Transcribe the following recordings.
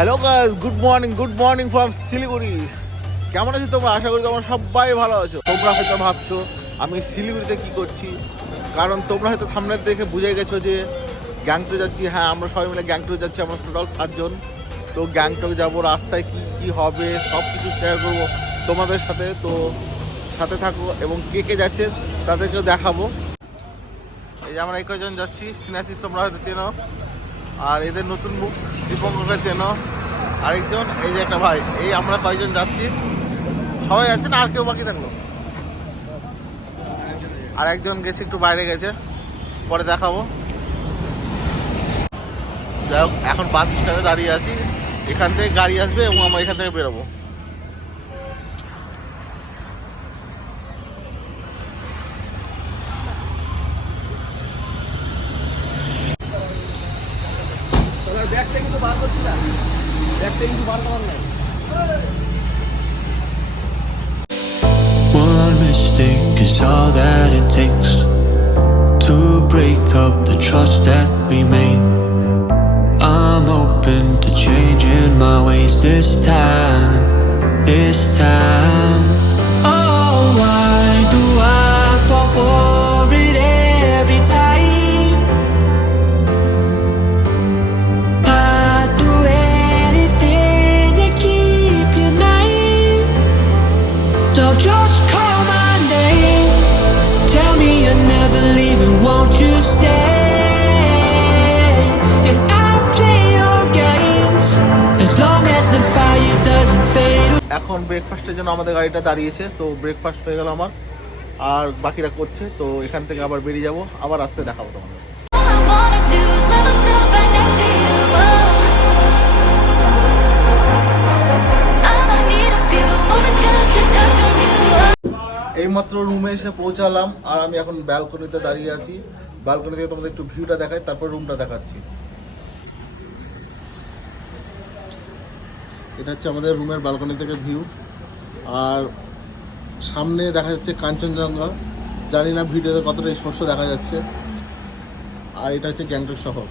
Hello guys good morning good morning from Siliguri কেমন আছো তোমরা? আশা করি তোমরা সবাই ভালো আছো। তোমরা হয়তো ভাবছ, আমি শিলিগুড়িতে কি করছি? কারণ তোমরা হয়তো সামনে দেখে বুঝে গেছো যে গ্যাংটক যাচ্ছি। হ্যাঁ আমরা সবাই মিলে গ্যাংটক যাচ্ছি, আমরা টোটাল সাতজন। তো গ্যাংটক যাব, রাস্তায় কি কি হবে সব কিছু শেয়ার করব তোমাদের সাথে। তো সাথে থাকো এবং কে কে যাচ্ছে তাদেরকেও দেখাবো। এই যে আমরা এই কয়জন যাচ্ছি। সিনাসিস তোমরা হয়তো চেনো। আর এদের নতুন মুখ দীপঙ্করকে চেনো? আরেকজন, এই যে একটা ভাই। এই আমরা কয়েকজন যাচ্ছি? সবাই আছেন আর কেউ বাকি থাকল? আর একজন গেছে, একটু বাইরে গেছে। পরে দেখাবো। যাই হোক, এখন বাস স্ট্যান্ডে দাঁড়িয়ে আছি। এখান থেকে গাড়ি আসবে এবং আমরা এখান থেকে বেরোবো। ব্যাগটা কিন্তু বার করছি না ব্যাগটা কিন্তু বার করার নাই One mistake is all that it takes to break up the trust that we made. I'm open to changing my ways this time, this time. এখন ব্রেকফাস্টের জন্য আমাদের গাড়িটা দাঁড়িয়েছে, তো ব্রেকফাস্ট হয়ে গেল আমার। আর বাকিরা করছে, তো এখান থেকে আবার বেরিয়ে যাব, আবার আসতে দেখাবো তোমাদের। এইমাত্র রুমে এসে পৌঁছালাম আর আমি এখন ব্যালকনিতে দাঁড়িয়ে আছি। ব্যালকনি থেকে তোমাদের একটু ভিউটা দেখাই, তারপর রুমটা দেখাচ্ছি। এটা হচ্ছে আমাদের রুমের ব্যালকনি থেকে ভিউ। আর সামনে দেখা যাচ্ছে কাঞ্চনজঙ্ঘা জানি না ভিডিওতে কতটা স্পষ্ট দেখা যাচ্ছে। আর এটা হচ্ছে গ্যাংটক শহর।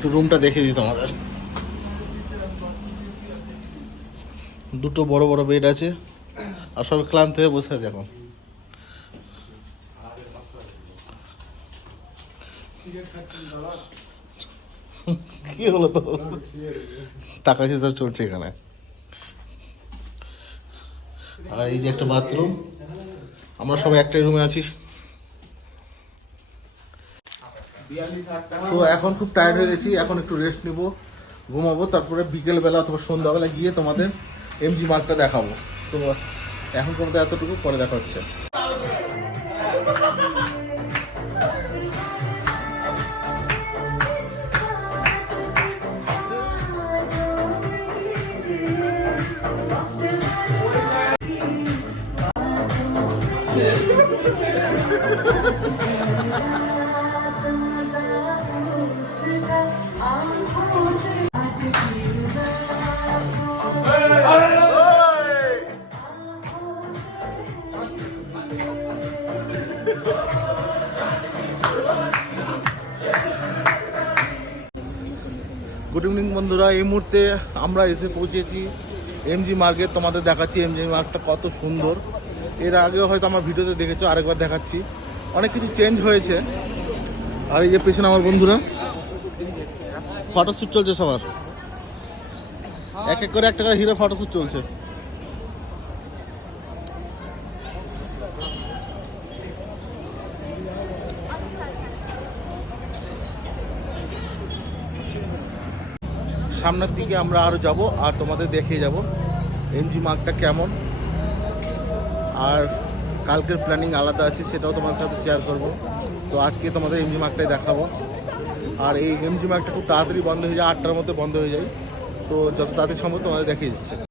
একটু রুমটা দেখে দিই তোমাদের। দুটো বড় বড় বেড আছে, আর সবাই ক্লান্ত হয়ে বসে আছে এখন। কি হলো তো? টাকা হিসাব চলছে এখানে। আর এই যে একটা বাথরুম আমরা সবাই একটাই রুমে আছি। তো এখন খুব টায়ার্ড হয়ে গেছি এখন একটু রেস্ট নিব ঘুমাবো তারপরে বিকেলবেলা অথবা সন্ধ্যাবেলা গিয়ে তোমাদের এমজি মার্কটা দেখাবো। তো এখন পর্যন্ত এতটুকু পরে দেখা হচ্ছে। গুড ইভিনিং বন্ধুরা। এই মুহূর্তে আমরা এসে পৌঁছেছি এমজি মার্গে তোমাদের দেখাচ্ছি এমজি মার্গটা কত সুন্দর। এর আগেও হয়তো আমার ভিডিওতে দেখেছ, আরেকবার দেখাচ্ছি। অনেক কিছু চেঞ্জ হয়েছে। আর এই যে পেছনে আমার বন্ধুরা ফটোশ্যুট চলছে সবার। এক এক করে একটা করে হিরো ফটোশ্যুট চলছে। সামনের দিকে আমরা আরও যাব আর তোমাদের দেখে যাব। এমজি মার্কটা কেমন? আর কালকের প্ল্যানিং আলাদা আছে, সেটাও তোমাদের সাথে শেয়ার করব। তো আজকে তোমাদের এমজি মার্কটাই দেখাবো। আর এই এমজি মার্কটা খুব তাড়াতাড়ি বন্ধ হয়ে যায়, আটটার মধ্যে বন্ধ হয়ে যায়। তো যত তাড়াতাড়ি সম্ভব তোমাদের দেখিয়ে দিচ্ছে।